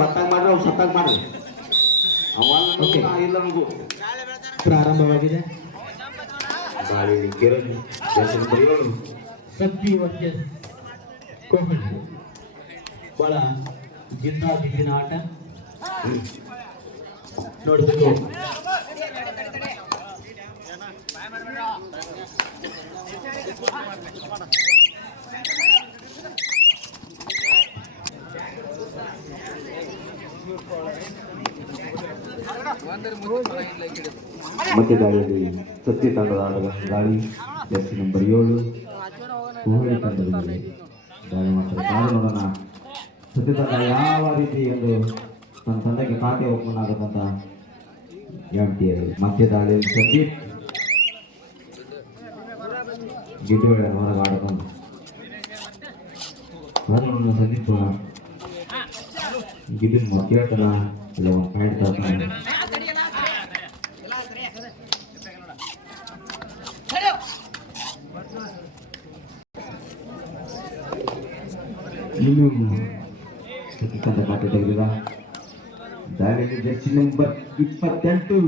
ಗೊತ್ತಾಗ ಮಾಡ್ರಿ ಅವ್ರು ಸತ್ತಾಗ ಮಾಡ್ರಿ ಇಲ್ಲ ನಮಗೂ ಪ್ರಾರಂಭವಾಗಿದೆ. ಗಾಳಿ Kiran jersey number 7 Satti versus Kohli. ಬಹಳ ಜಿದ್ದಾಜಿದ್ದಿನ ಆಟ ನೋಡಬೇಕು. ಮತ್ತೆ ದಾಳಿಯಲ್ಲಿ ಸತ್ತಿ ತಂಡದ ಆಟಗಾರ ಗಾಳಿ ಜರ್ಸಿ ನಂಬರ್ 7 ಕೊಹ್ಲಿ ತಂಡದಲ್ಲಿ ದಾಳಿ ಮಾಡ್ತಾರೆ. ಕಾದು ನೋಡೋಣ ಸತ್ತಿ ತಂಡ ಯಾವ ರೀತಿ ಒಂದು ತನ್ನ ತಂಡಕ್ಕೆ ಖಾತೆ ಓಪನ್ ಆಗುತ್ತಂತ. ಮತ್ತೆ ದಾಳಿಯಲ್ಲಿ ಸಂದೀಪ್ ಗಿಡ್ಡುಗಳ ಹೊರಗೆ ಆಡ್ಕೊಂಡು ಕಾದು ನೋಡೋಣ. ಸಂದೀಪ್ ಗಿಡ್ಡಿನ ಕೇಳ್ತಾರ ಇಲ್ಲ ಒಂದು ಪಾಯಿಂಟ್ ತರ್ತಾನೆ. ಇನ್ನು ಸತ್ಯಕಾಂತ ಖಾತೆ ತೆಗೆದಿಲ್ಲ. ದಾಳಿಯಲ್ಲಿ ಜರ್ಸಿ ನಂಬರ್ 28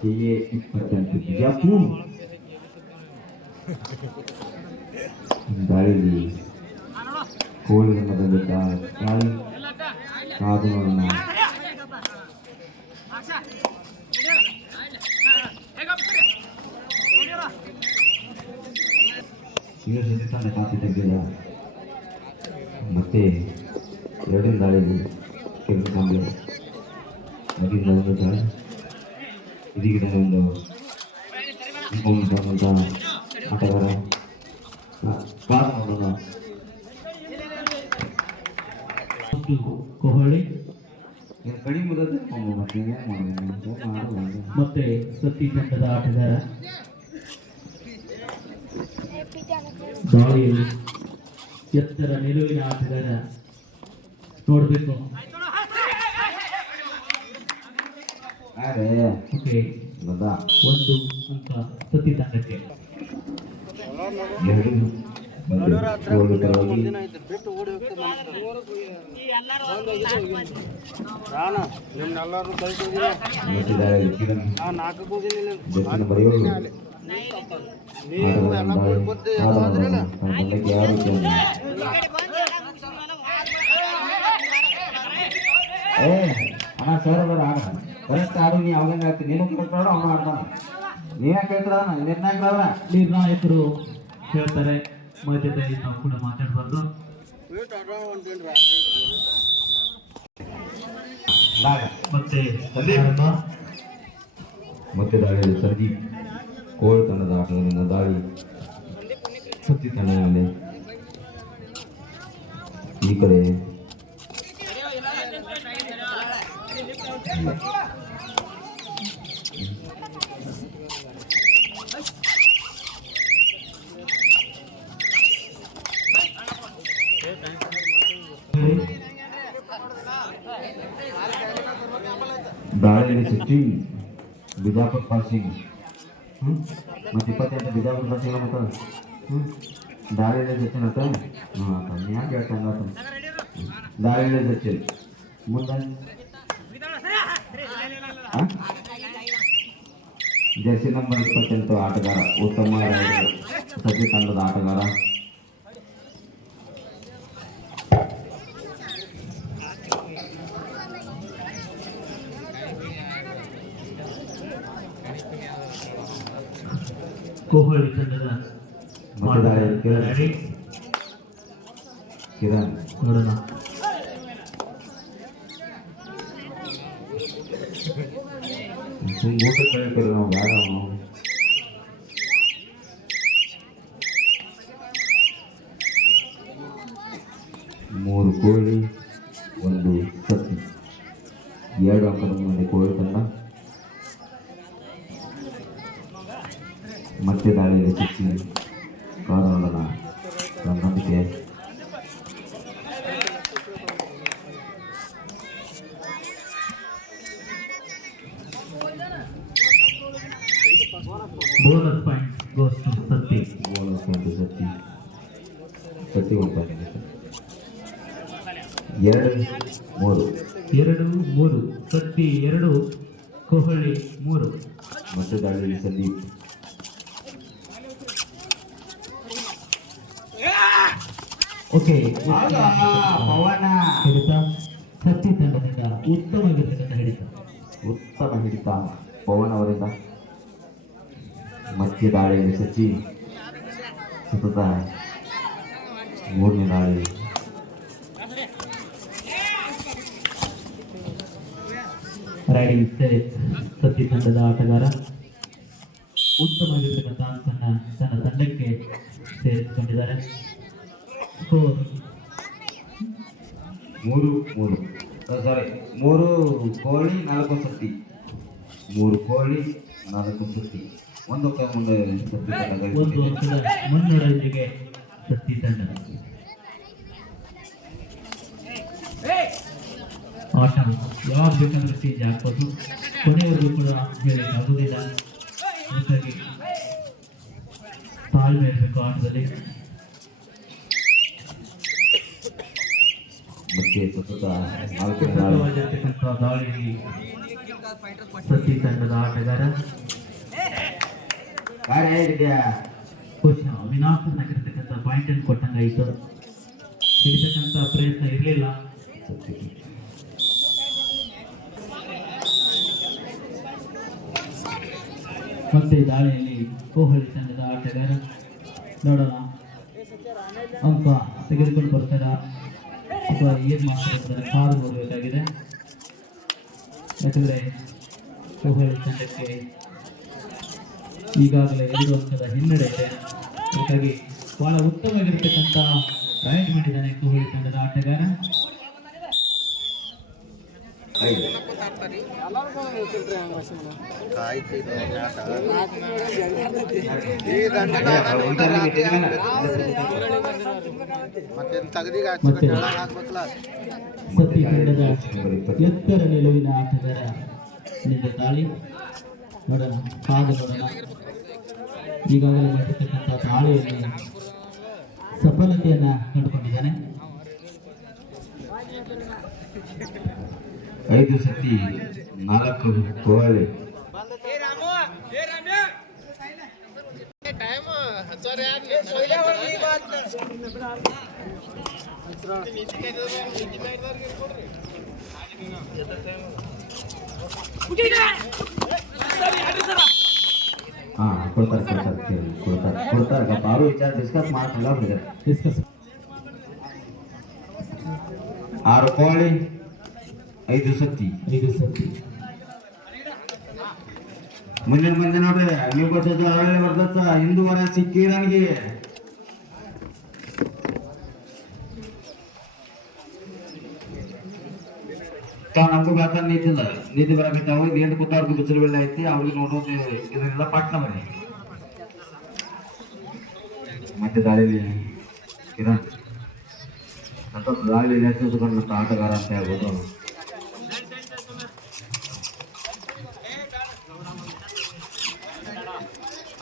KA28 ಬಿಜಾಪುರ್. ದಾಳಿಯಲ್ಲಿ ಕೋಳಿ ಬಣ್ಣದಲ್ಲಿ ದಾಳಿ ಕಾದು ನೋಡೋಣ. ಇನ್ನು ಸತ್ಯಕಾಂತ ಖಾತೆ ತೆಗೆದಿಲ್ಲ. ಮತ್ತೆ ಎರಡನೇ ದಾಳಿಯಲ್ಲಿ ಕಿರಣ್ ಕಾಂಬ್ಳೆ ನದಿಯಿಂದ ಒಂದು ದಾಳಿ ಇದೀಗ ಒಂದು ಆಟಗಾರ ಕಾದು ನೋಡೋಣ. ಕೊಹ್ಲಿ ಕಡಿಮೆ ಮತ್ತೆ ಸತ್ತಿ ತಂಡದ ಆಟಗಾರ ದಾಳಿಯಲ್ಲಿ ಎತ್ತರ ನಿಲುವಿನ ಆಟಗಾರ ನೋಡಬೇಕು. ಒಂದು ಅಂಕ ಸತ್ತಿ ತಂಡಕ್ಕೆ. ಅಣ್ಣ ಸರ್ ಅದರ ಆಡ ಕರೆಕ್ಟ್ ಆಡು. ನೀ ಅವಾಗ ಆಗ್ತೀನಿ ನೀನು ಕೇಳ್ತಾಡ ಅವನು ಆಡ್ತಾನ. ನೀವೇ ಕೇಳ್ತಾರ ನಿರ್ಣಾಯಕರು ಹೇಳ್ತಾರೆ. ಮಧ್ಯದಲ್ಲಿ ನಾವು ಕೂಡ ಮಾತಾಡಬಾರ್ದು. ಮತ್ತೆ ದಾಳಿಯಲ್ಲಿ ಸಂದೀಪ್ ಕೋಳಿ ತಂಡದ ಆಟಗಾರನ ದಾಳಿ ಸತ್ತಿ ತಂಡದಲ್ಲಿ ಈ ಕಡೆ ದಾಳಿಯಲ್ಲಿ ಸಿಟ್ಟಿಂಗ್ ಬಿಜಾಪುರ ಪಾಸಿಂಗ್ ಮತ್ತು 28 ಬಿಜಾಪುರ ಪಾಸಿಂಗ್ ಮತ್ತು ದಾಳಿಯಲ್ಲಿ ಸಚಿನ್ ಅಂತ ನೀ ಯಾಕೆ ಹೇಳ್ತಾನ ದಾಳಿಯಲ್ಲಿ ಸಚಿನ್ ಮುಂದೆ ಜರ್ಸಿ ನಂಬರ್ 28 ಆಟಗಾರ ಉತ್ತಮ ಸತ್ತಿ ತಂಡದ ಆಟಗಾರ. ಕೊಹ್ಲಿ ತಂಡದ ಕಿರಣ್ ನೋಡೋಣ. ಊಟ ಕಳಿತಾರೆ ನಾವು ಬೇಡ. ಮೂರು ಕೋಳಿ ಒಂದು ಸತ್ತಿ 2 ಅಂಕದ ಮುಂದೆ ಕೋಳಿ ತಂಡ. ಮತ್ತೆ ದಾಳಿಯಲ್ಲಿ ಸಿಕ್ಕಿ ಕಾರಣಗಳ ನಂಬಿಕೆ bonus point goes to Satti. Bonus point Satti 1 point. 2-3 2-3 Satti 2 Kohli 3. ಮತ್ತೆ ದಾಳಿಯಲ್ಲಿ ಸಂದೀಪ್. ಓಕೆ ಪವನ ಹಿಡಿತ ಸತ್ತಿ ತಂಡದಿಂದ ಉತ್ತಮವಾಗಿರ್ತಕ್ಕಂಥ ಹಿಡಿತ. ಉತ್ತಮ ಹಿಡಿತ ಪವನ್ ಅವರಿಂದ. ಮಧ್ಯ ದಾಳಿಯಲ್ಲಿ ಸಚಿನ್ ಸತತ 3ನೇ ದಾಳಿ. ರೈಡಿಂಗ್ ಸ್ಟೇಜ್ ಸತ್ತಿ ತಂಡದ ಆಟಗಾರ ಉತ್ತಮವಾಗಿರ್ತಕ್ಕಂಥ ಅಂಕನ್ನ ತನ್ನ ತಂಡಕ್ಕೆ ಸೇರಿಸಿಕೊಂಡಿದ್ದಾರೆ. ಸ್ಕೋರ್ 3 ಕೋಳಿ 4 ಸತ್ತಿ. 3 ಕೋಳಿ 4 ಸತ್ತಿ. ಒಂದು ಮುಂದೆ ಸತ್ತಿ ತಂಡ ಒಂದು ಅಂಕದ ಮುನ್ನಡೆಯೊಂದಿಗೆ ಸತ್ತಿ ತಂಡ. ಆಟ ಯಾವಾಗ ಬೇಕಾದ್ರೆ ಚೇಂಜ್ ಆಗ್ಬೋದು, ಕೊನೆಯವರೆಗೂ ಕೂಡ ಹೇಳಕ್ಕಾಗೋದಿಲ್ಲ. ಹಾಗಾಗಿ ತಾಳ್ಮೆ ಇರಬೇಕು ಆಟದಲ್ಲಿ. ಮತ್ತೆ ಸತತ 4ನೇ ದಾಳಿ. ಉತ್ತಮವಾಗಿರ್ತಕ್ಕಂಥ ದಾಳಿಯಲ್ಲಿ ಸತ್ತಿ ತಂಡದ ಆಟಗಾರ ಬಹುಶಃ ವಿನಾಶನಾಗಿರ್ತಕ್ಕಂಥ ಪಾಯಿಂಟ್ ಅನ್ನು ಕೊಟ್ಟಂಗಾಯಿತು. ಹಿಡಿತಕ್ಕಂಥ ಪ್ರಯತ್ನ ಇರಲಿಲ್ಲ. ಮತ್ತೆ ದಾಳಿಯಲ್ಲಿ ಕೊಹಳಿ ತಂಡದ ಆಟಗಾರ ನೋಡೋಣ ಅಂಕ ತೆಗೆದುಕೊಂಡು ಬರ್ತಾರ ಅಥವಾ ಏನ್ ಮಾಡ್ತಾರೆ ಕಾದು ನೋಡಬೇಕಾಗಿದೆ. ಯಾಕಂದ್ರೆ ಕೊಹಳಿ ತಂಡಕ್ಕೆ ಈಗಾಗಲೇ 2 ಅಂಕದ ಹಿನ್ನಡೆ ಇದೆ. ಹಾಗಾಗಿ ಬಹಳ ಉತ್ತಮವಾಗಿರ್ತಕ್ಕಂಥ ರೈಡ್ ಮಾಡಿದ್ದಾನೆ ಕೊಹಳಿ ತಂಡದ ಆಟಗಾರ. ಮತ್ತೆ ಸತ್ತಿ ತಂಡದ ಎತ್ತರ ನಿಲುವಿನ ಆಟಗಾರ ನಿಜ ದಾಳಿ ನೋಡೋಣ, ಕಾದು ನೋಡೋಣ. ಈಗಾಗಲೇ ಮಾಡಿರ್ತಕ್ಕಂಥ ದಾಳಿಯಲ್ಲಿ ಸಫಲತೆಯನ್ನ ಕಂಡುಕೊಂಡಿದ್ದಾನೆ. 5 ಸತಿ 4 ಕೋಳಿ. ಕೊಡ್ತಾರೆ ಬಾರು ವಿಚಾರ ಡಿಸ್ಕಸ್ ಮಾಡ್ತಿಲ್ಲ. ಡಿಸ್ಕಸ್ 6 ಕೋಳಿ 5 ಸತಿ. ಮುಂದಿನ ನೋಡ್ರಿ ನೀವು ಗೊತ್ತದ ಅವಳೆ ಬರ್ತದ ಹಿಂದೂ ವರ ಸಿಕ್ಕಿ ನನಗೆ ನಮಗೂ ಬಾತ ನೀತಿ ಬರಕೈತೆ. ಅವ್ರಿಗೆ 8 ಕೂತಾರ್ಗು ಬಿಸಿಲು ಬೆಳ್ಳ ಐತಿ. ಅವ್ರಿಗೆ ನೋಡೋದು ಇದನ್ನೆಲ್ಲ ಪಾಟ್ನ ಬನ್ನಿ. ಮತ್ತೆ ದಾಳಿಯಲ್ಲಿ ಕಿರಣ್ ಅಂತ ದಾಳಿ ನೆಲೆಸಿಕೊಂಡಂತ ಆಟಗಾರ ಅಂತ ಹೇಳ್ಬೋದು.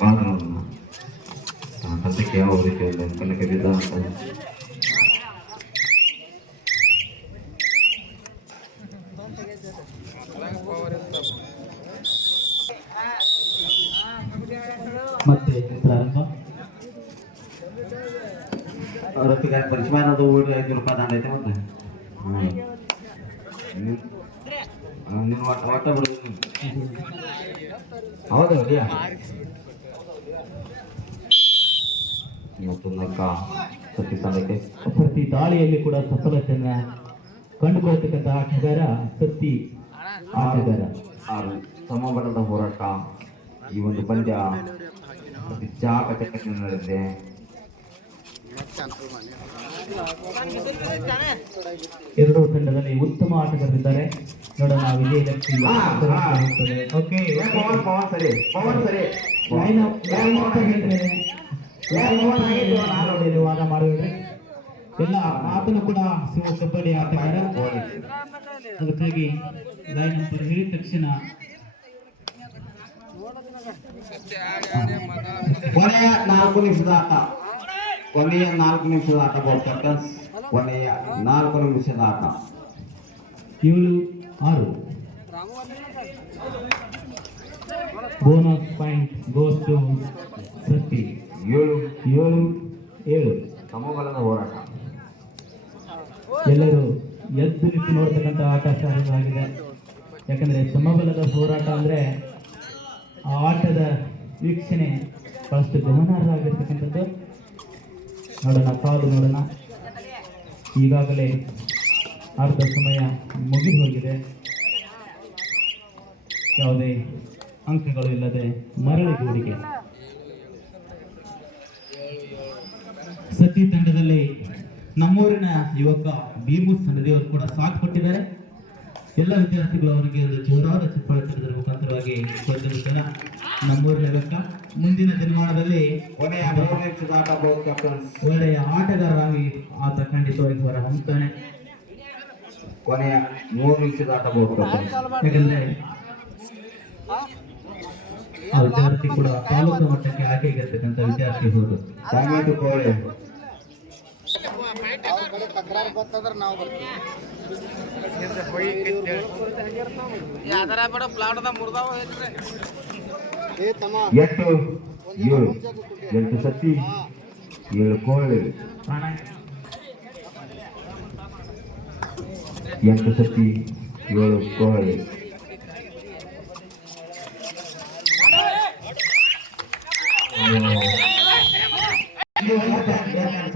ಕಾದು ನೋಡೋಣ ತಂಡಕ್ಕೆ ಯಾವ ರೀತಿ ಕನ್ನಕ್ಕೆ ಬಿದ್ದ ಅಂತ. ಮತ್ತೆ ಪ್ರಾರಂಭ. ರೊಟ್ಟಿಗೆ ಪರಿಚಯ ಅದು 5 ರೂಪಾಯಿ ದಂಡ ಐತೆ. ಮತ್ತೆ ನೀನು ಒಟ್ಟ ಬಿಡುದು ಹೌದು. ಮತ್ತೊಂದಕ್ಕ ಸತ್ತಿ ತಂಡಕ್ಕೆ ಪ್ರತಿ ದಾಳಿಯಲ್ಲಿ ಕೂಡ ಸಫಲತೆಯನ್ನ ಕಂಡುಕೊಳ್ತಕ್ಕಂಥ ಆಟಗಾರ ಸತ್ತಿ ಆಟಗಾರ. 6 ಸಮಬಲದ ಹೋರಾಟ. ಈ ಒಂದು ಪಂದ್ಯ ಅತಿ ಚಾಕಚಕ್ಯ ನಡೆದಿದೆ. ಎರಡೂ ತಂಡದಲ್ಲಿ ಉತ್ತಮ ಆಟಗಾರರಿದ್ದಾರೆ. ನೋಡೋಣ ವಿಜಯಲಕ್ಷ್ಮಿ ವಾದ ಮಾಡಬೇಡ್ರಿ. ಎಲ್ಲ ಆತನು ಕೂಡ ಕಬಡ್ಡಿ ಆಟಗಾರ. ಅದಕ್ಕಾಗಿ ಲೈನ್ ನಂಬರ್ ಹೇಳಿದ ತಕ್ಷಣ ಕೊನೆಯ 4 ನಿಮಿಷದ ಆಟ. ಕೊನೆಯ 4 ನಿಮಿಷದ ಆಟ ಬೋರ್ಡ್ ಕೊನೆಯ 4 ನಿಮಿಷದ ಆಟ. 7-6. Bonus point goes to Satti. 7-7. ಸಮಬಲದ ಹೋರಾಟ. ಎಲ್ಲರೂ ಎದ್ದು ನಿಂತು ನೋಡ್ತಕ್ಕಂಥ ಆಟ ಸಾಧ್ಯವಾಗಿದೆ. ಯಾಕಂದ್ರೆ ಸಮಬಲದ ಹೋರಾಟ ಅಂದ್ರೆ ಆ ಆಟದ ವೀಕ್ಷಣೆ ಬಹಳಷ್ಟು ಗಮನಾರ್ಹ ಆಗಿರ್ತಕ್ಕಂಥದ್ದು. ನೋಡೋಣ, ಕಾಲು ನೋಡೋಣ. ಈಗಾಗಲೇ ಅರ್ಧ ಸಮಯ ಮುಗಿದು ಹೋಗಿದೆ. ಯಾವುದೇ ಅಂಕಗಳು ಇಲ್ಲದೆ ಮರಳಿಗೂಡಿಗೆ. ಸತಿ ತಂಡದಲ್ಲಿ ನಮ್ಮೂರಿನ ಯುವಕ ಭೀಮು ಸನ್ನದಿಯವರು ಕೂಡ ಸಾಥ್ ಕೊಟ್ಟಿದ್ದಾರೆ. ಎಲ್ಲ ವಿದ್ಯಾರ್ಥಿಗಳು ಅವರಿಗೆ ಒಂದು ಜೋರಾದ ಚಪ್ಪಾಳೆ ತಡೆದರ ಮುಖಾಂತರವಾಗಿ ಸ್ಪರ್ಧಿಸುತ್ತಾರೆ. ನಮ್ಮೂರಿನ ಯುವಕ ಮುಂದಿನ ದಿನಮಾನದಲ್ಲಿ ಕೊನೆಯ 3 ನಿಮಿಷದ ಆಟ. ಬಹು ಕ್ಯಾಪ್ಟನ್ ಒಳ್ಳೆಯ ಆಟಗಾರರಾಗಿ ಆತ ಖಂಡಿತವಾಗಿ ಹೊರ ಹೊಮ್ತಾನೆ. ಕೊನೆಯ 3 ನಿಮಿಷದ ಆಟ. ಬಹು ಕ್ಯಾಪ್ಟನ್ ಯಾಕಂದ್ರೆ ಆ ವಿದ್ಯಾರ್ಥಿ ಕೂಡ ತಾಲೂಕು ಮಟ್ಟಕ್ಕೆ ಆಯ್ಕೆಯಾಗಿರ್ತಕ್ಕಂಥ ವಿದ್ಯಾರ್ಥಿ ಹೌದು. ಸಂಗೀತ ಕೋಳಿ. ಎಂಟು 8 ಸತಿ 7 ಕೋಳಿ. 8 ಸತಿ 7 ಕೋಳಿ.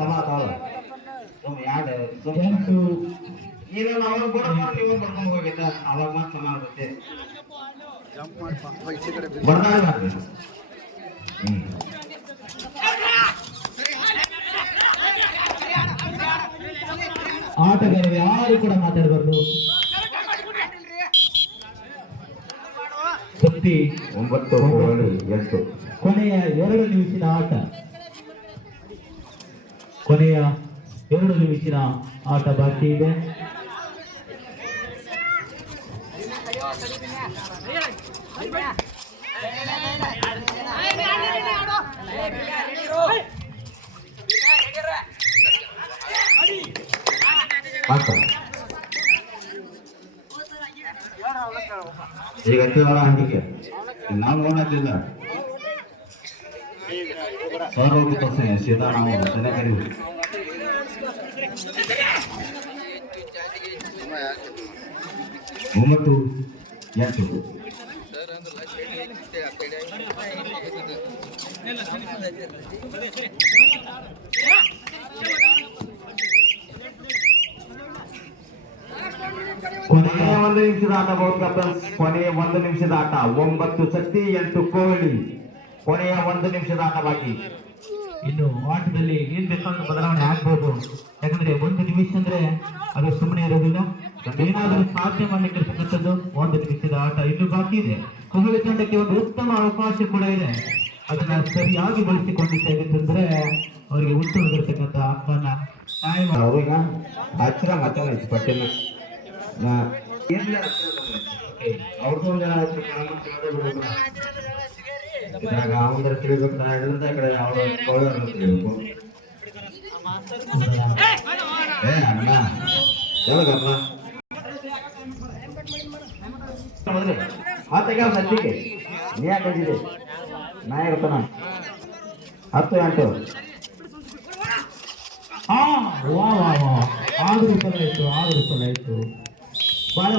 ಸಮಾಧಾನ ಅವಾಗ ಮಾತ್ರ ಚೆನ್ನಾಗುತ್ತೆ. ಆಟಗಾರರು ಯಾರು ಕೂಡ ಮಾತಾಡಬಾರ್ದು. ಸತಿ 9-8. ಕೊನೆಯ 2 ನಿಮಿಷದ ಆಟ. ಕೊನೆಯ 2 ನಿಮಿಷದ ಆಟ ಬಾಕಿ ಇದೆ. ಈಗ ಹಂಡಿಕೆ ನಾವು ನೋಡೋದಿಲ್ಲ. ಸೌರಭ ತೋರಿಸ್ತೇನೆ ಸೀದಾ ನಾವು ಸರಿಯಾಗಿ 9-8. ಕೊನೆಯ 1 ನಿಮಿಷದ ಆಟ. ಬಹು ಕ್ಯಾಪ್ಟನ್ ಕೊನೆಯ 1 ನಿಮಿಷದ ಆಟ. 9 ಸತಿ 8 ಕೋಳಿ. ಕೊನೆಯ 1 ನಿಮಿಷದ ಆಟ ಬಾಕಿ. ಇನ್ನು ಆಟದಲ್ಲಿ ಏನ್ ಬೇಕಾದ್ರೂ ಬದಲಾವಣೆ ಆಗ್ಬೋದು. ಯಾಕಂದ್ರೆ 1 ನಿಮಿಷ ಅಂದ್ರೆ ಅದು ಸುಮ್ಮನೆ ಇರೋದಿಲ್ಲ. ಏನಾದರೂ ಸಾಧ್ಯ ಮಾಡ್ಲಿಕ್ಕೆ ಇರ್ತಕ್ಕಂಥದ್ದು 1 ನಿಮಿಷದ ಆಟ ಇನ್ನು ಬಾಕಿ ಇದೆ. ಕೊಹ್ಲಿ ತಂಡಕ್ಕೆ ಒಂದು ಉತ್ತಮ ಅವಕಾಶ ಕೂಡ ಇದೆ. ಅದನ್ನ ಸರಿಯಾಗಿ ಬಳಸಿಕೊಂಡಿದ್ದೇವೆ ಅವರಿಗೆ ಉತ್ತಮವಾಗಿರ್ತಕ್ಕಂಥ ಅಂಕನ ಅವ್ರೀಗ ಹಚ್ಚಿರ ಮತ್ತೊಂದು ಪಟ್ಟಿನ ಅವ್ರದ್ದು ಇದ್ರಾಗ ಅವಂದ್ರೆ ತಿಳಿಬೇಕು ಇದರಿಂದ ಈ ಕಡೆ ಅವ್ರ ತಿಳಿಬೇಕು. ಅಣ್ಣ ಯಾವಾಗಪ್ಪ ಆತಗೆ ಸತ್ತಿಗೆ ನೀ ಯಾಕೆ ಬಂದಿದೆ? ನಾ ಇರ್ತಾನ 10-8. ವಾ ವಾ ವಾ 6 ರೂಪಾಯಿ ಆಯ್ತು. 6 ರೂಪಾಯಿ ಆಯ್ತು. ಬಹಳ